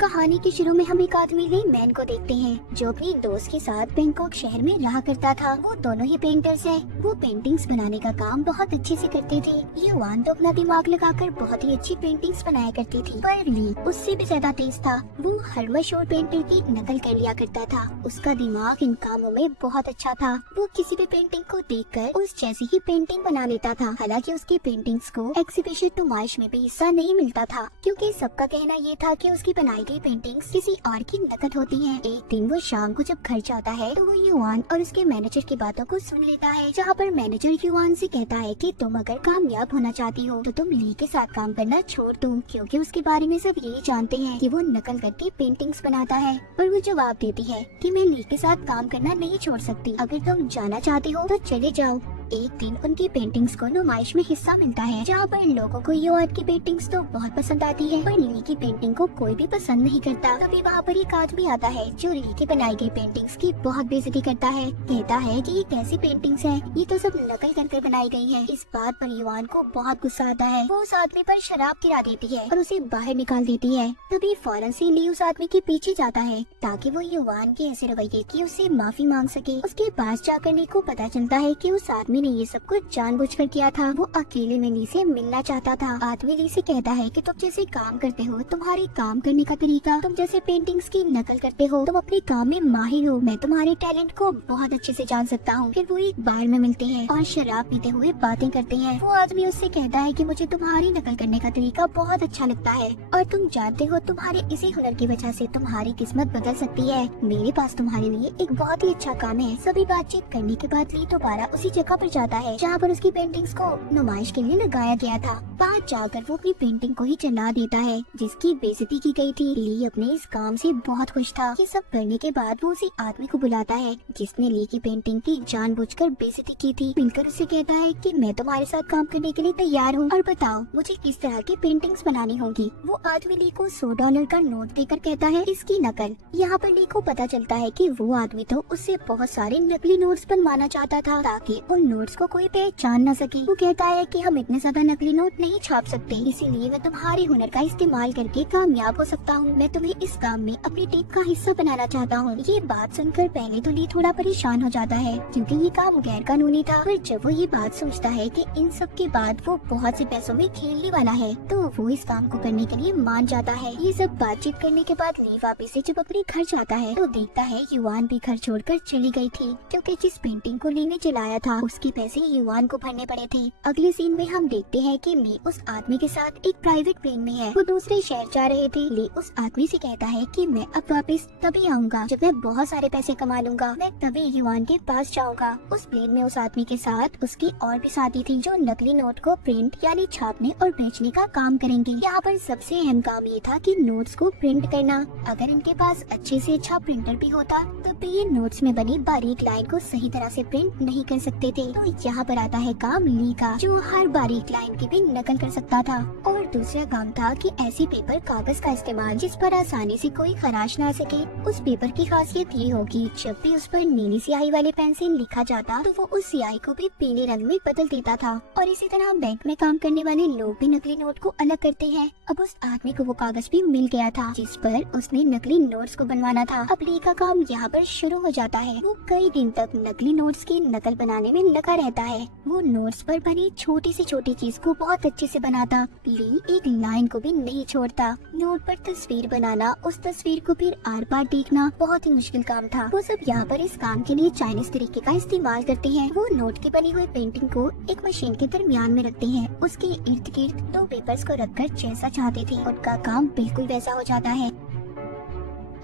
कहानी के शुरू में हम एक आदमी मैन को देखते हैं जो अपनी दोस्त के साथ बैंकॉक शहर में रहा करता था। वो दोनों ही पेंटर्स हैं। वो पेंटिंग्स बनाने का काम बहुत अच्छे से करते थे। ये वान तो अपना दिमाग लगाकर बहुत ही अच्छी पेंटिंग्स बनाया करती थी, पर ली उससे भी ज्यादा तेज था। वो हर मशहूर पेंटर की नकल कर लिया करता था। उसका दिमाग इन कामों में बहुत अच्छा था। वो किसी भी पेंटिंग को देखकर उस जैसी ही पेंटिंग बना लेता था। हालांकि उसकी पेंटिंग्स को एग्जीबिशन नुमाइश में भी हिस्सा नहीं मिलता था, क्योंकि सबका कहना ये था कि उसकी बनाई गई पेंटिंग्स किसी और की नकल होती हैं। एक दिन वो शाम को जब घर जाता है तो वो युआन और उसके मैनेजर की बातों को सुन लेता है, जहाँ पर मैनेजर युआन से कहता है कि तुम अगर कामयाब होना चाहती हो तो तुम ली के साथ काम करना छोड़ दो, क्योंकि उसके बारे में सब यही जानते हैं कि वो नकल करके पेंटिंग्स बनाता है। पर वो जवाब देती है कि मैं ली के साथ काम करना नहीं छोड़ सकती। अगर तुम जाना चाहती हो तो चले जाओ। एक दिन उनकी पेंटिंग्स को नुमाइश में हिस्सा मिलता है, जहाँ पर लोगों को युआन की पेंटिंग्स तो बहुत पसंद आती है, पर ली की पेंटिंग को कोई भी पसंद नहीं करता। तभी वहाँ पर एक आदमी आता है जो ली की बनाई गई पेंटिंग्स की बहुत बेइज्जती करता है। कहता है कि ये कैसी पेंटिंग्स हैं, ये तो सब नकल कर बनाई गई है। इस बात पर युआन को बहुत गुस्सा आता है। वो उस आदमी पर शराब गिरा देती है और उसे बाहर निकाल देती है। तभी फौरन से ली उस आदमी के पीछे जाता है ताकि वो युआन के ऐसे रवैये की उससे माफी मांग सके। उसके पास जाकर ली को पता चलता है कि उस आदमी ने ये सब कुछ जानबूझकर किया था। वो अकेले में ली से मिलना चाहता था। आदमी ली से कहता है कि तुम जैसे काम करते हो, तुम्हारे काम करने का तरीका, तुम जैसे पेंटिंग्स की नकल करते हो, तुम अपने काम में माहिर हो, मैं तुम्हारे टैलेंट को बहुत अच्छे से जान सकता हूँ। फिर वो एक बार में मिलते हैं और शराब पीते हुए बातें करते हैं। वो आदमी उससे कहता है कि मुझे तुम्हारी नकल करने का तरीका बहुत अच्छा लगता है और तुम जानते हो तुम्हारे इसी हुनर की वजह से तुम्हारी किस्मत बदल सकती है। मेरे पास तुम्हारे लिए एक बहुत ही अच्छा काम है। सभी बातचीत करने के बाद ली दोबारा उसी जगह पर जाता है जहाँ पर उसकी पेंटिंग्स को नुमाइश के लिए लगाया गया था। वहाँ जाकर वो अपनी पेंटिंग को ही जला देता है जिसकी बेइज्जती की गई थी। ली अपने इस काम से बहुत खुश था। ये सब करने के बाद वो उसी आदमी को बुलाता है जिसने ली की पेंटिंग की जानबूझकर बेइज्जती की थी। मिलकर उसे कहता है कि मैं तुम्हारे साथ काम करने के लिए तैयार हूँ और बताओ मुझे किस तरह की पेंटिंग्स बनानी होगी। वो आदमी ली को $100 का नोट देकर कहता है इसकी नकल। यहाँ पर ली को पता चलता है कि वो आदमी तो उससे बहुत सारे नकली नोट्स बनवाना चाहता था ताकि उन नोट्स को कोई पहचान न सके। वो कहता है कि हम इतने ज्यादा नकली नोट नहीं छाप सकते, इसीलिए मैं तुम्हारे हुनर का इस्तेमाल करके कामयाब हो सकता हूँ। मैं तुम्हें इस काम में अपनी टीम का हिस्सा बनाना चाहता हूँ। ये बात सुनकर पहले तो ली थोड़ा परेशान हो जाता है क्योंकि ये काम गैर कानूनी था, पर जब वो ये बात सोचता है कि इन सब के बाद वो बहुत से पैसों में खेलने वाला है तो वो इस काम को करने के लिए मान जाता है। ये सब बातचीत करने के बाद ली वापस से जब अपने घर जाता है तो देखता है युआन भी घर छोड़कर चली गई थी, क्योंकि जिस पेंटिंग को ली ने जलाया था उसके पैसे युआन को भरने पड़े थे। अगले सीन में हम देखते हैं कि ली उस आदमी के साथ एक प्राइवेट प्लेन में है। वो दूसरे शहर जा रहे थे। ली उस आदमी से कहता है कि मैं अब वापस तभी आऊंगा जब मैं बहुत सारे पैसे कमा लूंगा। मैं तभी युआन के पास जाऊंगा। उस प्लेन में उस आदमी के साथ उसकी और भी साथी थी जो नकली नोट को प्रिंट यानी छापने और बेचने का काम करेंगे। यहाँ पर सबसे अहम काम ये था कि नोट्स को प्रिंट करना। अगर इनके पास अच्छे से अच्छा प्रिंटर भी होता तो भी ये नोट्स में बनी बारीक लाइन को सही तरह से प्रिंट नहीं कर सकते थे। तो यहाँ पर आता है काम ली का, जो हर बारीक लाइन की भी नकल कर सकता था। और दूसरा काम था कि ऐसी पेपर कागज का इस्तेमाल जिस पर आसानी से कोई खराश ना सके। उस पेपर की खासियत ये होगी जब भी उस पर नीली स्याही वाले पेन से लिखा जाता तो वो उस स्याही को भी पीले रंग में बदल देता था। और इसी तरह बैंक में काम करने वाले लोग भी नकली नोट को अलग करते हैं। अब उस आदमी को वो कागज भी मिल गया था जिस पर उसने नकली नोट्स को बनवाना था। अब ली का काम यहाँ पर शुरू हो जाता है। वो कई दिन तक नकली नोट्स की नकल बनाने में लगा रहता है। वो नोट्स पर बनी छोटी से छोटी चीज को बहुत अच्छे से बनाता। ली एक लाइन को भी नहीं छोड़ता। नोट पर तस्वीर बनाना, उस तस्वीर को फिर आर पार देखना बहुत ही मुश्किल काम था। वो सब यहाँ पर इस काम के लिए चाइनीज तरीके का इस्तेमाल करते हैं। वो नोट की बनी हुई पेंटिंग को एक मशीन के दरमियान में रखते हैं। उसके इर्द गिर्द दो पेपर्स को रखकर जैसा चाहते थे उनका काम बिल्कुल वैसा हो जाता है।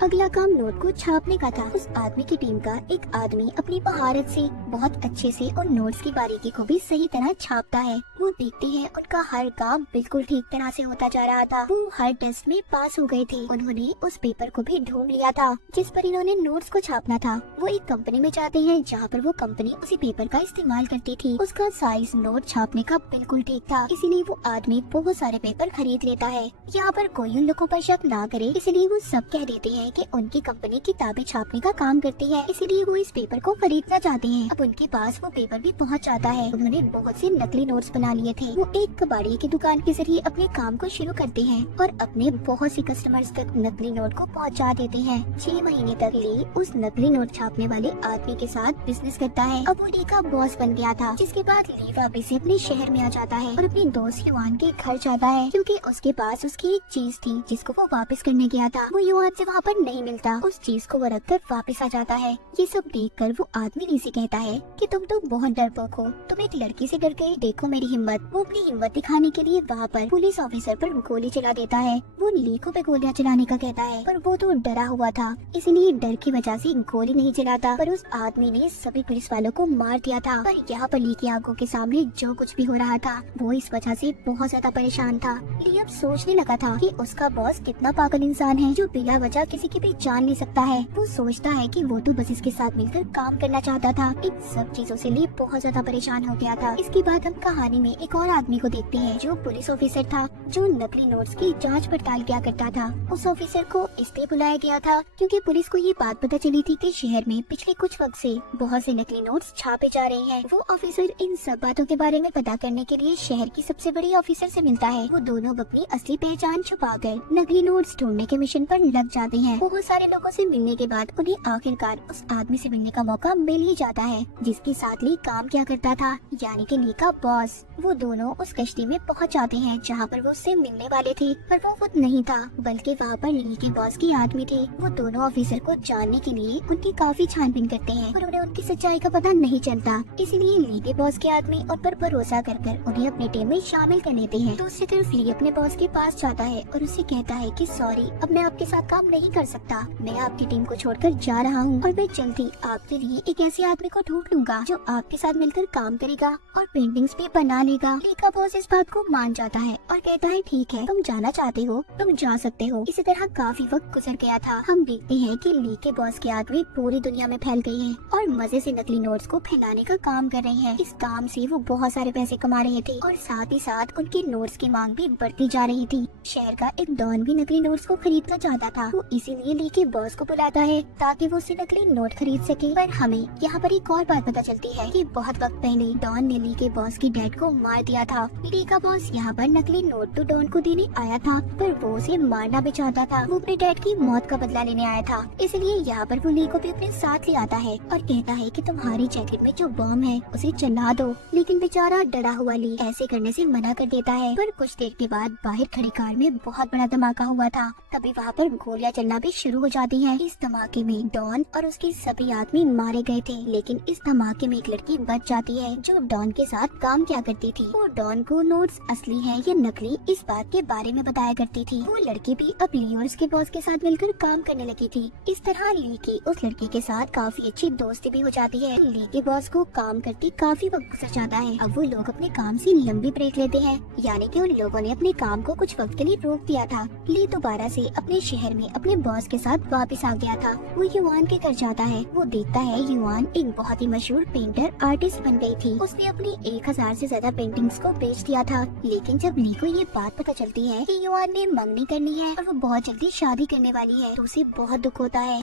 अगला काम नोट को छापने का था। उस आदमी की टीम का एक आदमी अपनी महारत से बहुत अच्छे से उन नोट्स की बारीकी को भी सही तरह छापता है। वो देखते हैं उनका हर काम बिल्कुल ठीक तरह से होता जा रहा था। वो हर टेस्ट में पास हो गए थे। उन्होंने उस पेपर को भी ढूंढ लिया था जिस पर इन्होंने नोट्स को छापना था। वो एक कंपनी में जाते हैं जहाँ पर वो कंपनी उसी पेपर का इस्तेमाल करती थी। उसका साइज नोट छापने का बिल्कुल ठीक था, इसीलिए वो आदमी बहुत सारे पेपर खरीद लेता है। यहाँ पर कोई उन लोगों पर शक ना करे, इसलिए वो सब कह देते हैं कि उनकी कंपनी किताबें छापने का काम करती है, इसीलिए वो इस पेपर को खरीदना चाहते हैं। अब उनके पास वो पेपर भी पहुंच जाता है। उन्होंने बहुत से नकली नोट्स बना लिए थे। वो एक कबाड़ी की दुकान के जरिए अपने काम को शुरू करते हैं और अपने बहुत सी कस्टमर्स तक नकली नोट को पहुंचा देते हैं। 6 महीने तक ली उस नकली नोट छापने वाले आदमी के साथ बिजनेस करता है। अब वो ली का बॉस बन गया था, जिसके बाद ली वापस से अपने शहर में आ जाता है और अपने दोस्त युआन के घर जाता है, क्योंकि उसके पास उसकी एक चीज थी जिसको वो वापस करने गया था। वो युआन से वहाँ पर नहीं मिलता, उस चीज को वो रख कर वापस आ जाता है। ये सब देखकर वो आदमी ली से कहता है कि तुम तो बहुत डरपोक हो, तुम एक लड़की से डर गए, देखो मेरी हिम्मत। वो अपनी हिम्मत दिखाने के लिए वहाँ पर पुलिस ऑफिसर पर गोली चला देता है। वो ली को भी गोलियां चलाने का कहता है, पर वो तो डरा हुआ था, इसलिए डर की वजह से गोली नहीं चलाता। पर उस आदमी ने सभी पुलिस वालों को मार दिया था। पर यहाँ पर ली की आंखों के सामने जो कुछ भी हो रहा था, वो इस वजह से बहुत ज्यादा परेशान था। ली अब सोचने लगा था कि उसका बॉस कितना पागल इंसान है, जो बिना वजह किसी की भी जान ले सकता है। वो सोचता है कि वो तो बस इसके साथ मिलकर काम करना चाहता था। इन सब चीजों से ली बहुत ज्यादा परेशान हो गया था। इसके बाद हम कहानी में एक और आदमी को देखते हैं, जो पुलिस ऑफिसर था, जो नकली नोट्स की जांच पड़ताल किया करता था। उस ऑफिसर को इसलिए बुलाया गया था क्योंकि पुलिस को ये बात पता चली थी कि शहर में पिछले कुछ वक्त से बहुत से नकली नोट्स छापे जा रहे हैं। वो ऑफिसर इन सब बातों के बारे में पता करने के लिए शहर की सबसे बड़ी ऑफिसर से मिलता है। वो दोनों अपनी असली पहचान छुपाकर नकली नोट्स ढूंढने के मिशन पर लग जाते हैं। बहुत सारे लोगों से मिलने के बाद उन्हें आखिरकार उस आदमी से मिलने का मौका मिल ही जाता है, जिसके साथ ली काम किया करता था, यानी कि ली का बॉस। वो दोनों उस कश्ती में पहुंच जाते हैं जहाँ पर वो उससे मिलने वाले थे, पर वो खुद नहीं था, बल्कि वहाँ पर ली के बॉस की आदमी थे। वो दोनों ऑफिसर को जानने के लिए उनकी काफी छानबीन करते हैं, पर उन्हें उनकी सच्चाई का पता नहीं चलता। इसीलिए ली के बॉस के आदमी उन पर भरोसा कर उन्हें अपनी टीम में शामिल कर लेते हैं। दूसरी तरफ ली अपने बॉस के पास जाता है और उससे कहता है कि सॉरी, अब मैं आपके साथ काम नहीं कर सकता, मैं आपकी टीम को छोड़कर जा रहा हूँ और मैं जल्दी आपके लिए एक ऐसे आदमी को ढूंढ लूंगा जो आपके साथ मिलकर काम करेगा और पेंटिंग्स भी बना लेगा। ली का बॉस इस बात को मान जाता है और कहता है ठीक है, तुम जाना चाहते हो, तुम जा सकते हो। इसी तरह काफी वक्त गुजर गया था। हम देखते हैं कि ली के बॉस के आदमी पूरी दुनिया में फैल गए हैं और मजे से नकली नोट्स को फैलाने का काम कर रहे हैं। इस काम से वो बहुत सारे पैसे कमा रहे थे और साथ ही साथ उनके नोट्स की मांग भी बढ़ती जा रही थी। शहर का एक डॉन भी नकली नोट्स को खरीदना चाहता था। वो इसीलिए ली के बॉस को बुलाता है ताकि वो उससे नकली नोट खरीद सके। पर हमें यहाँ पर एक और बात पता चलती है कि बहुत वक्त पहले डॉन ने ली के बॉस की डैड को मार दिया था। ली का बॉस यहाँ पर नकली नोट तो डॉन को देने आया था, पर वो उसे मारना भी चाहता था। वो अपने डैड की मौत का बदला लेने आया था, इसलिए यहाँ पर वो ली को भी अपने साथ ले आता है और कहता है कि तुम्हारी जैकेट में जो बॉम्ब है उसे चला दो। लेकिन बेचारा डरा हुआ ली ऐसे करने से मना कर देता है। पर कुछ देर के बाद बाहर खड़ी कार में बहुत बड़ा धमाका हुआ था। तभी वहाँ पर गोलियां चलना भी शुरू हो जाती हैं। इस धमाके में डॉन और उसके सभी आदमी मारे गए थे, लेकिन इस धमाके में एक लड़की बच जाती है जो डॉन के साथ काम किया करती थी। वो डॉन को नोट्स असली है या नकली इस बात के बारे में बताया करती थी। वो लड़की भी अब ली और उसके बॉस के साथ मिलकर काम करने लगी थी। इस तरह ली की उस लड़की के साथ काफी अच्छी दोस्ती भी हो जाती है। ली के बॉस को काम करती काफी वक्त गुजर जाता है। अब वो लोग अपने काम से लंबी ब्रेक लेते हैं, यानी कि उन लोगों ने अपने काम को कुछ वक्त के लिए रोक दिया था। ली दोबारा से अपने शहर में अपने बॉस के साथ वापस आ गया था। वो युआन के घर जाता है। वो देखता है युआन एक बहुत ही मशहूर पेंटर आर्टिस्ट बन गई थी। उसने अपनी 1000 से ज्यादा पेंटिंग्स को बेच दिया था। लेकिन जब ली को ये बात पता चलती है कि युआन ने मंगनी करनी है और वो बहुत जल्दी शादी करने वाली है, तो उसे बहुत दुख होता है।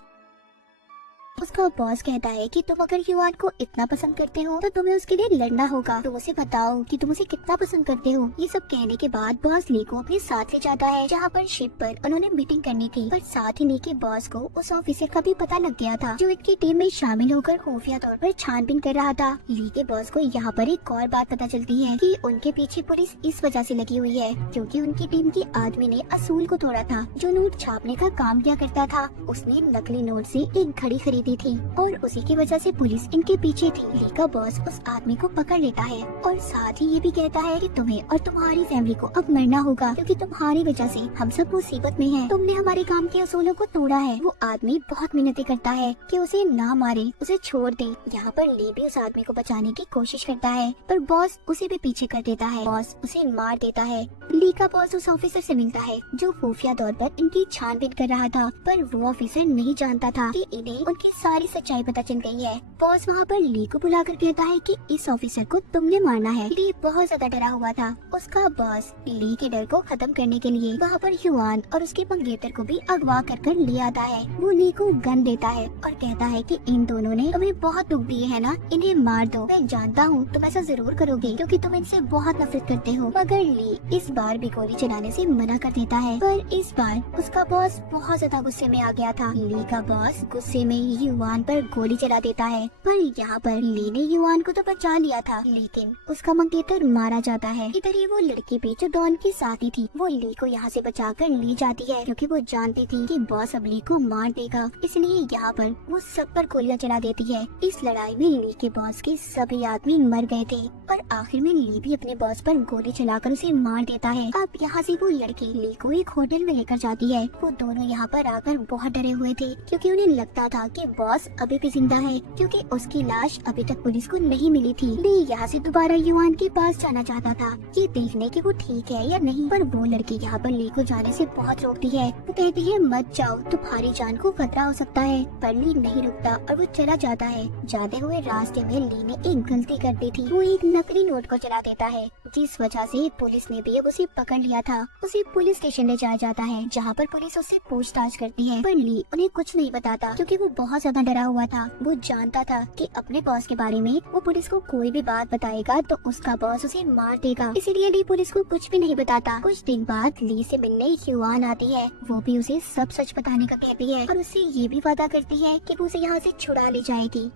उसका बॉस कहता है कि तुम अगर युआन को इतना पसंद करते हो तो तुम्हें उसके लिए लड़ना होगा, तो उसे बताओ कि तुम उसे कितना पसंद करते हो। ये सब कहने के बाद बॉस ली को अपने साथ ले जाता है, जहाँ पर शिप पर उन्होंने मीटिंग करनी थी। पर साथ ही ली के बॉस को उस ऑफिसर का भी पता लग गया था, जो इनकी टीम में शामिल होकर खुफिया तौर पर छानबीन कर रहा था। ली के बॉस को यहाँ पर एक और बात पता चलती है कि उनके पीछे पुलिस इस वजह से लगी हुई है क्योंकि उनकी टीम के आदमी ने असूल को तोड़ा था, जो नोट छापने का काम किया करता था। उसने नकली नोट से एक घड़ी खरीदी थी और उसी की वजह से पुलिस इनके पीछे थी। ली का बॉस उस आदमी को पकड़ लेता है और साथ ही ये भी कहता है कि तुम्हें और तुम्हारी फैमिली को अब मरना होगा क्योंकि तुम्हारी वजह से हम सब मुसीबत में हैं। तुमने हमारे काम के असूलों को तोड़ा है। वो आदमी बहुत मिन्नतें करता है कि उसे ना मारे, उसे छोड़ दे। यहाँ पर ली भी उस आदमी को बचाने की कोशिश करता है, पर बॉस उसे भी पीछे कर देता है। बॉस उसे मार देता है। ली का बॉस उस ऑफिसर से मिलता है जो खुफिया तौर पर इनकी छानबीन कर रहा था, पर वो ऑफिसर नहीं जानता था कि इन्हें उनकी सारी सच्चाई पता चल गई है। बॉस वहाँ पर ली को बुलाकर कहता है कि इस ऑफिसर को तुमने मारना है। ली बहुत ज्यादा डरा हुआ था। उसका बॉस ली के डर को खत्म करने के लिए वहाँ पर युआन और उसके मंगेतर को भी अगवा कर ले आता है। वो ली को गन देता है और कहता है कि इन दोनों ने तुम्हें बहुत दुख दिए है ना, इन्हें मार दो। मैं जानता हूँ तुम ऐसा जरूर करोगे क्योंकि तुम इनसे बहुत नफरत करते हो। मगर ली इस बार भी गोली चलाने से मना कर देता है। पर इस बार उसका बॉस बहुत ज्यादा गुस्से में आ गया था। ली का बॉस गुस्से में युआन पर गोली चला देता है। पर यहाँ पर ली ने युआन को तो बचा लिया था, लेकिन उसका मंगेतर मारा जाता है। इधर ही वो लड़की भी जो डॉन की साथी थी, वो ली को यहाँ से बचाकर ली जाती है क्योंकि वो जानती थी कि बॉस अब ली को मार देगा। इसलिए यहाँ पर वो सब पर गोलियां चला देती है। इस लड़ाई में ली के बॉस के सभी आदमी मर गए थे और आखिर में ली भी अपने बॉस पर गोली चलाकर उसे मार देता है। अब यहाँ से वो लड़की ली को एक होटल में लेकर जाती है। वो दोनों यहाँ पर आकर बहुत डरे हुए थे क्योंकि उन्हें लगता था कि बॉस अभी भी जिंदा है, क्योंकि उसकी लाश अभी तक पुलिस को नहीं मिली थी। ली यहाँ से दोबारा युआन के पास जाना चाहता था ये देखने कि वो ठीक है या नहीं, पर वो लड़की यहाँ पर ली को जाने से बहुत रोकती है। वो कहती है मत जाओ, तुम्हारी जान को खतरा हो सकता है। पर ली नहीं रुकता और वो चला जाता है। जाते हुए रास्ते में ली ने एक गलती कर दी थी। वो एक नकली नोट को चला देता है, जिस वजह से पुलिस ने भी अब उसे पकड़ लिया था। उसे पुलिस स्टेशन ले जाया जाता है जहाँ पर पुलिस उससे पूछताछ करती है। पर ली उन्हें कुछ नहीं बताता क्योंकि वो बहुत ज्यादा डरा हुआ था। वो जानता था कि अपने बॉस के बारे में वो पुलिस को कोई भी बात बताएगा तो उसका बॉस उसे मार देगा। इसीलिए ली पुलिस को कुछ भी नहीं बताता। कुछ दिन बाद ली से मिलने युआन आती है। वो भी उसे सब सच बताने का कहती है और उससे ये भी वादा करती है कि वो उसे यहाँ से छुड़ा ले जाएगी।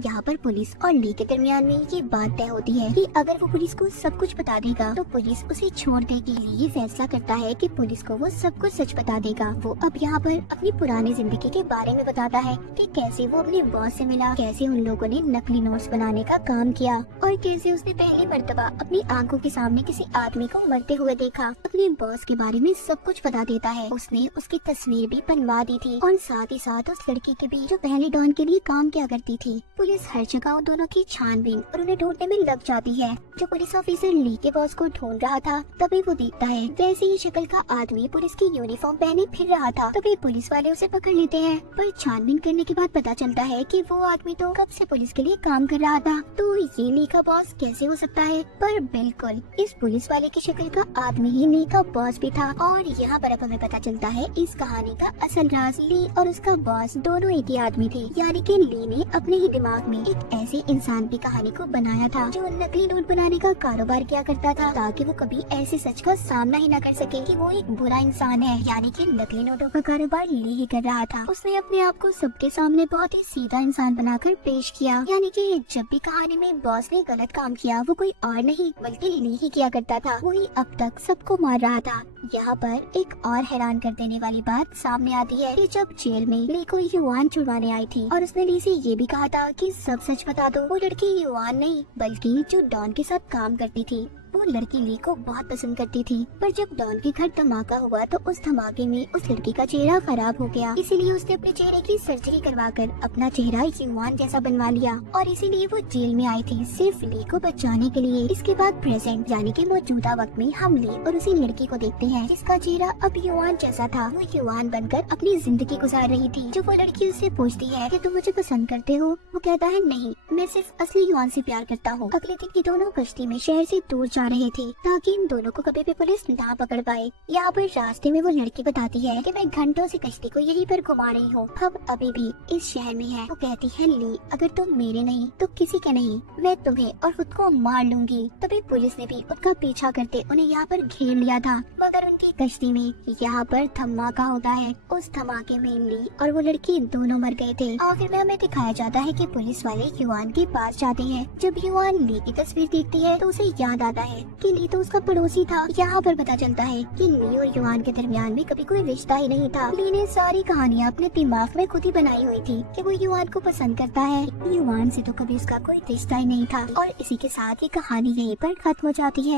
यहाँ पर पुलिस और ली के दरमियान में ये बात तय होती है कि अगर वो पुलिस को सब कुछ बता देगा तो पुलिस उसे छोड़ देगी। ली फैसला करता है कि पुलिस को वो सब कुछ सच बता देगा। वो अब यहाँ पर अपनी पुरानी जिंदगी के बारे में बताता है कि कैसे वो अपने बॉस से मिला, कैसे उन लोगों ने नकली नोट्स बनाने का काम किया और कैसे उसने पहली मर्तबा अपनी आंखों के सामने किसी आदमी को मरते हुए देखा। अपने बॉस के बारे में सब कुछ बता देता है। उसने उसकी तस्वीर भी बनवा दी थी और साथ ही साथ उस लड़की के भी जो पहले डॉन के लिए काम किया करती थी। पुलिस हर जगह उन दोनों की छानबीन और उन्हें ढूंढने में लग जाती है। जो पुलिस ऑफिसर ली के बॉस को ढूंढ रहा था तभी वो देखता है वैसे ही शक्ल का आदमी पुलिस की यूनिफॉर्म पहने फिर रहा था। तभी पुलिस वाले उसे पकड़ लेते हैं। पर छानबीन करने के बाद पता चलता है कि वो आदमी तो कब से पुलिस के लिए काम कर रहा था। तो ये ली का बॉस कैसे हो सकता है? पर बिल्कुल इस पुलिस वाले की शक्ल का आदमी ही ली का बॉस भी था। और यहाँ पर अब हमें पता चलता है इस कहानी का असल राज। ली और उसका बॉस दोनों एक ही आदमी थे, यानी कि ली ने अपने ही दिमाग में एक ऐसे इंसान की कहानी को बनाया था जो नकली नोट बनाने का कारोबार किया करता था ताकि वो कभी ऐसे सच का सामना ही न कर सके कि वो एक बुरा इंसान है, यानी कि नकली नोटों का कारोबार ली ही कर रहा था। उसने अपने आप को सबके सामने बहुत ही सीधा इंसान बनाकर पेश किया, यानी कि जब भी कहानी में बॉस ने गलत काम किया वो कोई और नहीं बल्कि ली ही किया करता था। वो ही अब तक सबको मार रहा था। यहाँ पर एक और हैरान कर देने वाली बात सामने आती है कि जब जेल में ली को युआन छुड़वाने आई थी और उसने ली से ये भी कहा था कि सब सच बता दो, वो लड़की युआन नहीं बल्कि जो डॉन के साथ काम करती थी। वो लड़की ली को बहुत पसंद करती थी। पर जब डॉन के घर धमाका हुआ तो उस धमाके में उस लड़की का चेहरा खराब हो गया, इसीलिए उसने अपने चेहरे की सर्जरी करवाकर अपना चेहरा युआन जैसा बनवा लिया और इसीलिए वो जेल में आई थी सिर्फ ली को बचाने के लिए। इसके बाद प्रेजेंट यानी कि मौजूदा वक्त में हम ली और उसी लड़की को देखते हैं जिसका चेहरा अब युआन जैसा था। वो युआन बनकर अपनी जिंदगी गुजार रही थी। जो वो लड़की उससे पूछती है कि तुम मुझे पसंद करते हो, वो कहता है नहीं, मैं सिर्फ असली युआन से प्यार करता हूँ। अगले दिन ये दोनों कश्ती में शहर से दूर जा रहे थे ताकि इन दोनों को कभी भी पुलिस ना पकड़ पाए। यहाँ पर रास्ते में वो लड़की बताती है कि मैं घंटों से कश्ती को यहीं पर घुमा रही हूँ, हम अभी भी इस शहर में है। वो कहती है ली अगर तुम मेरे नहीं तो किसी के नहीं, मैं तुम्हें और खुद को मार लूंगी। तभी पुलिस ने भी उनका पीछा करते उन्हें यहाँ पर घेर लिया था। मगर उनकी कश्ती में यहाँ पर धमाका होता है। उस धमाके में ली और वो लड़की दोनों मर गए थे। आखिर में हमें दिखाया जाता है कि पुलिस वाले युआन के पास जाते हैं। जब युआन ली की तस्वीर देखती है तो उसे याद आता है कि ली तो उसका पड़ोसी था। यहाँ पर पता चलता है कि ली और युआन के दरमियान में कभी कोई रिश्ता ही नहीं था। ली ने सारी कहानियाँ अपने दिमाग में खुद ही बनाई हुई थी कि वो युआन को पसंद करता है। युआन से तो कभी उसका कोई रिश्ता ही नहीं था। और इसी के साथ ये कहानी यहीं पर खत्म हो जाती है।